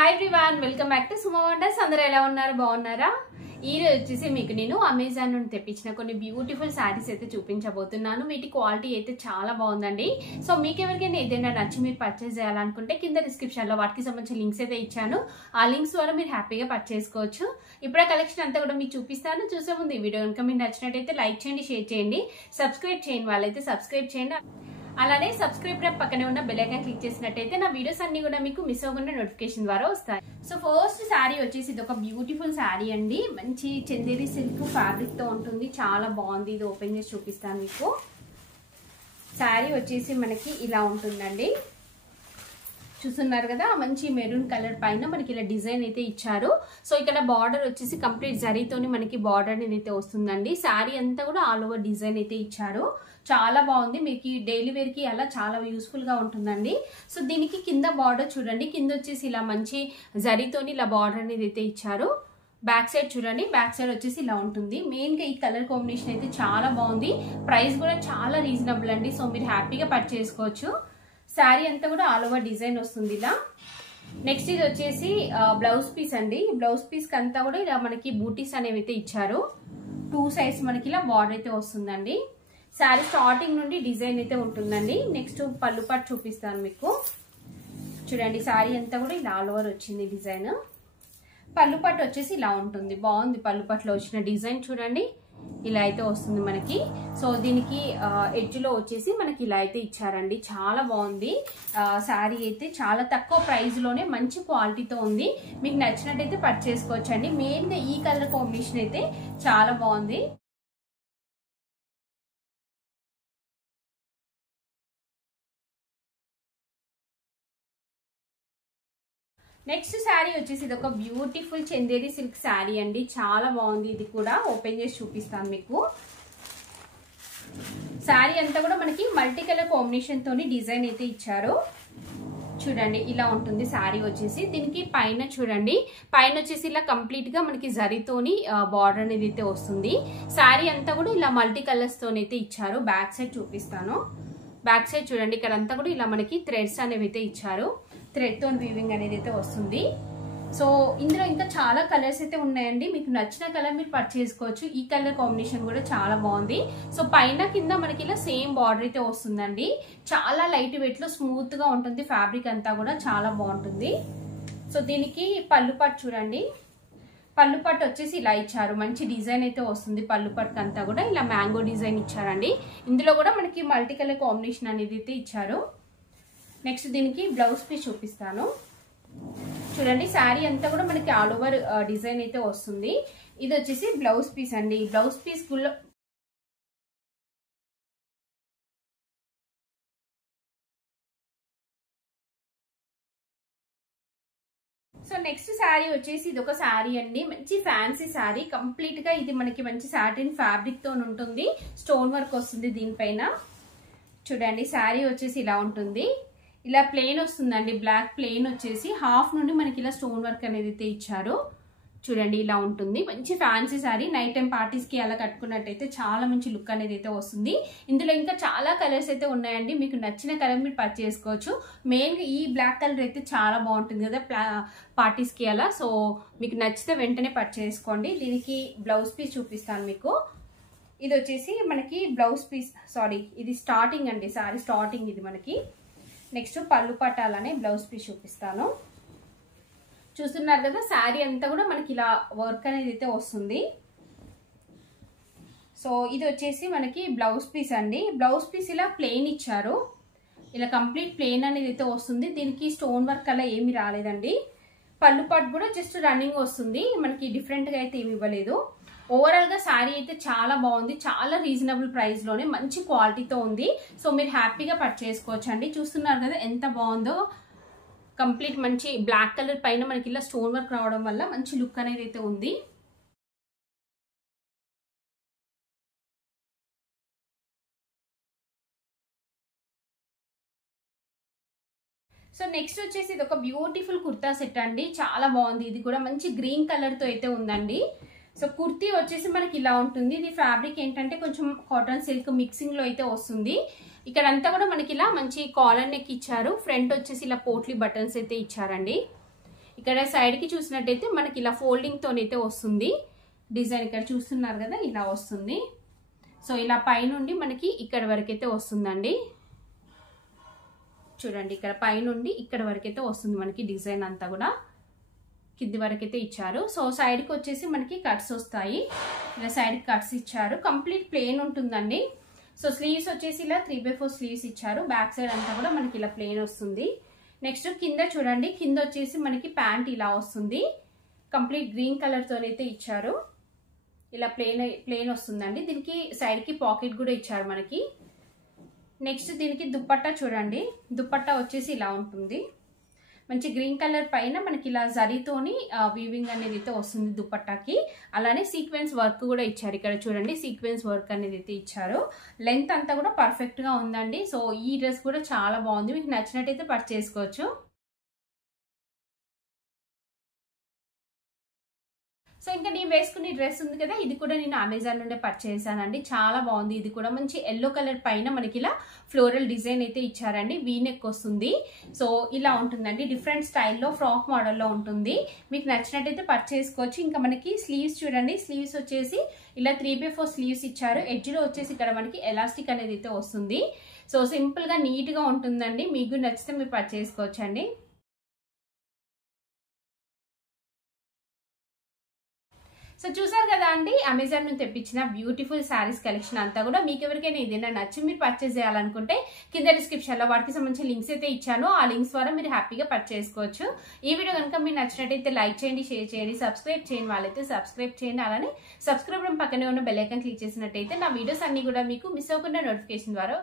Hi everyone, welcome back to Sumo wonders. అందరూ ఎలా ఉన్నారు? బాగున్నారా? ఈ రోజు వచ్చేసి మీకు నేను అమెజాన్ నుండి తెప్పించిన కొన్ని బ్యూటిఫుల్ శారీస్ అయితే చూపించబోతున్నాను. వీటి క్వాలిటీ అయితే చాలా బాగుందండి. సో మీకు ఎవరికైనా ఏదైనా నచ్చి మీరు పర్చేస్ చేయాలనుకుంటే కింద డిస్క్రిప్షన్లో వాటికి సంబంధించిన లింక్స్ అయితే ఇచ్చాను. ఆ లింక్స్ ద్వారా మీరు హ్యాపీగా పర్చేస్ చేసుకోవచ్చు. ఇప్పుడే కలెక్షన్ అంతా కూడా మీకు చూపిస్తాను. చూసే ముందు ఈ వీడియో కనుక మీకు నచ్చినట్టయితే లైక్ చేయండి, షేర్ చేయండి, సబ్స్క్రైబ్ చేయండి వాళ్ళైతే సబ్స్క్రైబ్ చేయండి. అలానే సబ్స్క్రైబ్ పక్కనే ఉన్న బెల్ ఐకాన్ క్లిక్ చేసినట్టయితే నా వీడియోస్ అన్ని కూడా మీకు మిస్ అవ్వకుండా నోటిఫికేషన్ ద్వారా వస్తాయి. సో ఫస్ట్ శారీ వచ్చేసి ఇది ఒక బ్యూటిఫుల్ శారీ అండి. మంచి చందేరి సిల్క్ ఫ్యాబ్రిక్ తో ఉంటుంది, చాలా బాగుంది. ఇది ఓపెన్ చేసి చూపిస్తాను మీకు. శారీ వచ్చేసి మనకి ఇలా ఉంటుందండి. చూస్తున్నారు కదా, మంచి మెరూన్ కలర్ పైన మనకి ఇలా డిజైన్ అయితే ఇచ్చారు. సో ఇక్కడ బార్డర్ వచ్చేసి కంప్లీట్ జరీతోని మనకి బార్డర్ అనేది అయితే వస్తుందండి. శారీ అంతా కూడా ఆల్ ఓవర్ డిజైన్ అయితే ఇచ్చారు. చాలా బాగుంది. మీకు డైలీ వేర్ కి అలా చాలా యూస్ఫుల్ గా ఉంటుందండి. సో దీనికి కింద బార్డర్ చూడండి, కింద వచ్చేసి ఇలా మంచి జరీతోని ఇలా బార్డర్ అనేది అయితే ఇచ్చారు. బ్యాక్ సైడ్ చూడండి, బ్యాక్ సైడ్ వచ్చేసి ఇలా ఉంటుంది. మెయిన్ గా ఈ కలర్ కాంబినేషన్ అయితే చాలా బాగుంది. ప్రైస్ కూడా చాలా రీజనబుల్ అండి. సో మీరు హ్యాపీగా పర్చేస్ చేసుకోవచ్చు. శారీ అంతా కూడా ఆల్ ఓవర్ డిజైన్ వస్తుంది ఇలా. నెక్స్ట్ ఇది వచ్చేసి బ్లౌజ్ పీస్ అండి. బ్లౌజ్ పీస్ కి అంతా కూడా ఇలా మనకి బూటీస్ అనేవి అయితే ఇచ్చారు. 2 సైడ్స్ మనకి ఇలా బార్డర్ అయితే వస్తుందండి. శారీ స్టార్టింగ్ నుండి డిజైన్ అయితే ఉంటుందండి. నెక్స్ట్ పళ్ళు పట్టు చూపిస్తాను మీకు. చూడండి, శారీ అంతా కూడా ఇలా ఆల్ ఓవర్ వచ్చింది డిజైన్. పళ్ళు పట్టు వచ్చేసి ఇలా ఉంటుంది. బాగుంది. పళ్ళు పట్టులో వచ్చిన డిజైన్ చూడండి, ఇలా అయితే వస్తుంది మనకి. సో దీనికి ఎడ్జ్ లో వచ్చేసి మనకి ఇలా అయితే ఇచ్చారండి. చాలా బాగుంది. శారీ అయితే చాలా తక్కువ ప్రైస్ లోనే మంచి క్వాలిటీతో ఉంది. మీకు నచ్చినట్టయితే పర్చేస్ చేసుకోవచ్చు అండి. మెయిన్ గా ఈ కలర్ కాంబినేషన్ అయితే చాలా బాగుంది. నెక్స్ట్ శారీ వచ్చేసి ఇది ఒక బ్యూటిఫుల్ చందేరి సిల్క్ శారీ అండి. చాలా బాగుంది. ఇది కూడా ఓపెన్ చేసి చూపిస్తాను మీకు. శారీ అంతా కూడా మనకి మల్టీ కలర్ కాంబినేషన్ తోని డిజైన్ అయితే ఇచ్చారు. చూడండి, ఇలా ఉంటుంది శారీ వచ్చేసి. దీనికి పైన చూడండి, పైన వచ్చేసి ఇలా కంప్లీట్ గా మనకి జరీతోని బార్డర్ అనేది అయితే వస్తుంది. శారీ అంతా కూడా ఇలా మల్టీ కలర్స్ తోని అయితే ఇచ్చారు. బ్యాక్ సైడ్ చూపిస్తాను. బ్యాక్ సైడ్ చూడండి, ఇక్కడ అంతా కూడా ఇలా మనకి థ్రెడ్స్ అనేవి అయితే ఇచ్చారు. థ్రెడ్ తో వీవింగ్ అనేది అయితే వస్తుంది. సో ఇందులో ఇంకా చాలా కలర్స్ అయితే ఉన్నాయండి. మీకు నచ్చిన కలర్ మీరు పర్చేస్ చేసుకోవచ్చు. ఈ కలర్ కాంబినేషన్ కూడా చాలా బాగుంది. సో పైన కింద మనకి ఇలా సేమ్ బార్డర్ అయితే వస్తుందండి. చాలా లైట్ వెయిట్ లో స్మూత్ గా ఉంటుంది. ఫ్యాబ్రిక్ అంతా కూడా చాలా బాగుంటుంది. సో దీనికి పళ్ళు పట్టు చూడండి. పళ్ళు పట్టు వచ్చేసి ఇలా ఇచ్చారు. మంచి డిజైన్ అయితే వస్తుంది. పళ్ళు పట్టు అంతా కూడా ఇలా మ్యాంగో డిజైన్ ఇచ్చారండి. ఇందులో కూడా మనకి మల్టీ కలర్ కాంబినేషన్ అనేది అయితే ఇచ్చారు. నెక్స్ట్ దీనికి బ్లౌజ్ పీస్ చూపిస్తాను. చూడండి, శారీ అంతా కూడా మనకి ఆల్ ఓవర్ డిజైన్ అయితే వస్తుంది. ఇది వచ్చేసి బ్లౌజ్ పీస్ అండి. Blouse piece so next sari వచ్చేసి ఇది ఒక శారీ అండి. మంచి ఫ్యాన్సీ శారీ. కంప్లీట్ గా ఇది మనకి మంచి సాటిన్ ఫ్యాబ్రిక్ తో ఉంటుంది. స్టోన్ వర్క్ వస్తుంది దీనిపైన. చూడండి, శారీ వచ్చేసి ఇలా ఉంటుంది. ఇలా ప్లెయిన్ వస్తుందండి. బ్లాక్ ప్లెయిన్ వచ్చేసి హాఫ్ నుండి మనకి ఇలా స్టోన్ వర్క్ అనేది అయితే ఇచ్చారు. చూడండి, ఇలా ఉంటుంది. మంచి fancy sari. Night time parties కి అలా కట్టుకున్నట్టయితే చాలా మంచి లుక్ అనేది అయితే వస్తుంది. ఇందులో ఇంకా చాలా కలర్స్ అయితే ఉన్నాయండి. మీకు నచ్చిన కలర్ మీరు పర్చేస్ చేసుకోవచ్చు. మెయిన్ గా ఈ బ్లాక్ కలర్ అయితే చాలా బాగుంటుంది కదా పార్టీస్ కి అలా. సో మీకు నచ్చితే వెంటనే పర్చేస్ చేసుకోండి. దీనికి బ్లౌజ్ పీస్ చూపిస్తాను మీకు. ఇది వచ్చేసి మనకి బ్లౌజ్ పీస్, సారీ ఇది స్టార్టింగ్ అండి. శారీ స్టార్టింగ్ ఇది మనకి. నెక్స్ట్ పళ్ళు పట్టాలనే బ్లౌజ్ పీస్ చూపిస్తాను. చూస్తున్నారు కదా, శారీ అంతా కూడా మనకి ఇలా వర్క్ అనేది అయితే వస్తుంది. సో ఇది వచ్చేసి మనకి బ్లౌజ్ పీస్ అండి. బ్లౌజ్ పీస్ ఇలా ప్లెయిన్ ఇచ్చారు. ఇలా కంప్లీట్ ప్లెయిన్ అనేది అయితే వస్తుంది. దీనికి స్టోన్ వర్క్ అలా ఏమి రాలేదండి. పళ్ళు పట్టు కూడా జస్ట్ రన్నింగ్ వస్తుంది. మనకి డిఫరెంట్ గా అయితే ఏమి ఇవ్వలేదు. ఓవరాల్ గా శారీ అయితే చాలా బాగుంది. చాలా రీజనబుల్ ప్రైస్ లోనే మంచి క్వాలిటీతో ఉంది. సో మీరు హ్యాపీగా పర్చేస్ చేసుకోవచ్చు అండి. చూస్తున్నారు కదా ఎంత బాగుందో. కంప్లీట్ మంచి బ్లాక్ కలర్ పైన మనకి ఇలా స్టోన్ వర్క్ రావడం వల్ల మంచి లుక్ అనేది అయితే ఉంది. సో నెక్స్ట్ వచ్చేసి ఇది ఒక బ్యూటిఫుల్ కుర్తా సెట్ అండి. చాలా బాగుంది. ఇది కూడా మంచి గ్రీన్ కలర్ తో అయితే ఉందండి. సో కుర్తీ వచ్చేసి మనకి ఇలా ఉంటుంది. ఇది ఫ్యాబ్రిక్ ఏంటంటే కొంచెం కాటన్ సిల్క్ మిక్సింగ్ లో అయితే వస్తుంది. ఇక్కడ అంతా కూడా మనకి ఇలా మంచి కాలర్ నెక్ ఇచ్చారు. ఫ్రంట్ వచ్చేసి ఇలా పోట్లీ బటన్స్ అయితే ఇచ్చారండి. ఇక్కడ సైడ్ కి చూసినట్టయితే మనకి ఇలా ఫోల్డింగ్ తోనైతే వస్తుంది డిజైన్. ఇక్కడ చూస్తున్నారు కదా ఇలా వస్తుంది. సో ఇలా పైనుండి మనకి ఇక్కడ వరకైతే వస్తుందండి. చూడండి ఇక్కడ పైనుండి ఇక్కడ వరకైతే వస్తుంది మనకి డిజైన్ అంతా కూడా కింది వరకైతే ఇచ్చారు. సో సైడ్ కి వచ్చేసి మనకి కట్స్ వస్తాయి. ఇలా సైడ్ కి కట్స్ ఇచ్చారు. కంప్లీట్ ప్లెయిన్ ఉంటుందండి. సో స్లీవ్స్ వచ్చేసి ఇలా 3/4 స్లీవ్స్ ఇచ్చారు. బ్యాక్ సైడ్ అంతా కూడా మనకి ఇలా ప్లెయిన్ వస్తుంది. నెక్స్ట్ కింద చూడండి, కింద వచ్చేసి మనకి ప్యాంట్ ఇలా వస్తుంది. కంప్లీట్ గ్రీన్ కలర్ తోనైతే ఇచ్చారు. ఇలా ప్లెయిన్ వస్తుందండి. దీనికి సైడ్ కి పాకెట్ కూడా ఇచ్చారు మనకి. నెక్స్ట్ దీనికి దుపట్టా చూడండి, దుపట్టా వచ్చేసి ఇలా ఉంటుంది. మంచి గ్రీన్ కలర్ పైన మనకి ఇలా జరీతోని వీవింగ్ అనేది అయితే వస్తుంది దుపట్టాకి. అలానే సీక్వెన్స్ వర్క్ కూడా ఇచ్చారు. ఇక్కడ చూడండి సీక్వెన్స్ వర్క్ అనేది అయితే ఇచ్చారు. లెంత్ అంతా కూడా పర్ఫెక్ట్ గా ఉందండి. సో ఈ డ్రెస్ కూడా చాలా బాగుంది. మీకు నచ్చినట్టయితే పర్చేస్ చేసుకోవచ్చు. సో ఇంకా నేను వేసుకునే డ్రెస్ ఉంది కదా, ఇది కూడా నేను అమెజాన్ నుండే పర్చేస్ చేశానండి. చాలా బాగుంది. ఇది కూడా మంచి ఎల్లో కలర్ పైన మనకి ఇలా ఫ్లోరల్ డిజైన్ అయితే ఇచ్చారండి. వీ నెక్ వస్తుంది. సో ఇలా ఉంటుందండి. డిఫరెంట్ స్టైల్లో ఫ్రాక్ మోడల్లో ఉంటుంది. మీకు నచ్చినట్టయితే పర్చేస్ చేసుకోవచ్చు. ఇంకా మనకి స్లీవ్స్ చూడండి, స్లీవ్స్ వచ్చేసి ఇలా 3/4 స్లీవ్స్ ఇచ్చారు. ఎడ్జ్ లో వచ్చేసి ఇక్కడ మనకి ఎలాస్టిక్ అనేది అయితే వస్తుంది. సో సింపుల్ గా నీట్ గా ఉంటుందండి. మీకు నచ్చితే మీరు పర్చేస్ చేసుకోవచ్చండి. సో చూసారు కదా అండి, అమెజాన్ నుంచి తెప్పించిన బ్యూటిఫుల్ శారీస్ కలెక్షన్ అంతా కూడా. మీకు ఎవరికైనా ఏదైనా నచ్చి మీరు పర్చేస్ చేయాలనుకుంటే కింద డిస్క్రిప్షన్ లో వాటికి సంబంధించిన లింక్స్ అయితే ఇచ్చాను. ఆ లింక్స్ ద్వారా మీరు హ్యాపీగా పర్చేస్ చేసుకోవచ్చు. ఈ వీడియో కనుక మీరు నచ్చినట్టయితే లైక్ చేయండి, షేర్ చేయండి, సబ్స్క్రైబ్ చేయండి వాళ్ళైతే సబ్స్క్రైబ్ చేయండి. అలానే సబ్స్క్రైబ్ పక్కనే ఉన్న బెల్ ఐకాన్ క్లిక్ చేసినట్టయితే నా వీడియోస్ అన్ని కూడా మీకు మిస్ అవ్వకుండా నోటిఫికేషన్ ద్వారా